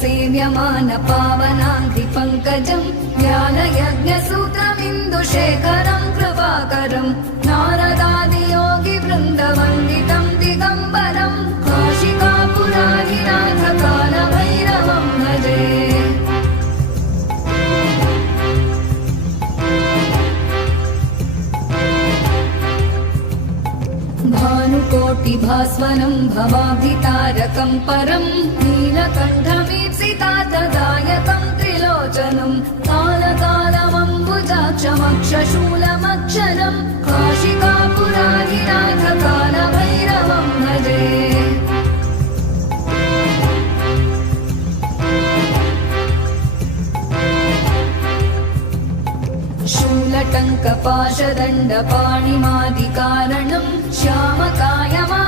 सेव्यमान पावनाङ्घ्रिपङ्कजं ज्ञानयज्ञसूत्रमिन्दुशेखरं कृपाकरं नारदादियोगिवृन्दवन्दितं दिगम्बरं काशिकापुराधिनाथ कालभैरवं भजे। भानुकोटिभास्वनं भवाब्धितारकं परं नीलकण्ठमीप्सितार्थदायकं त्रिलोचनं कालकालमम्बुजाक्षमक्षशूलमक्षरं काशिकापुराधिनाथ कालभैरवं भजे। शूलटङ्कपाशदण्डपाणिमादिकारणं श्यामकायमा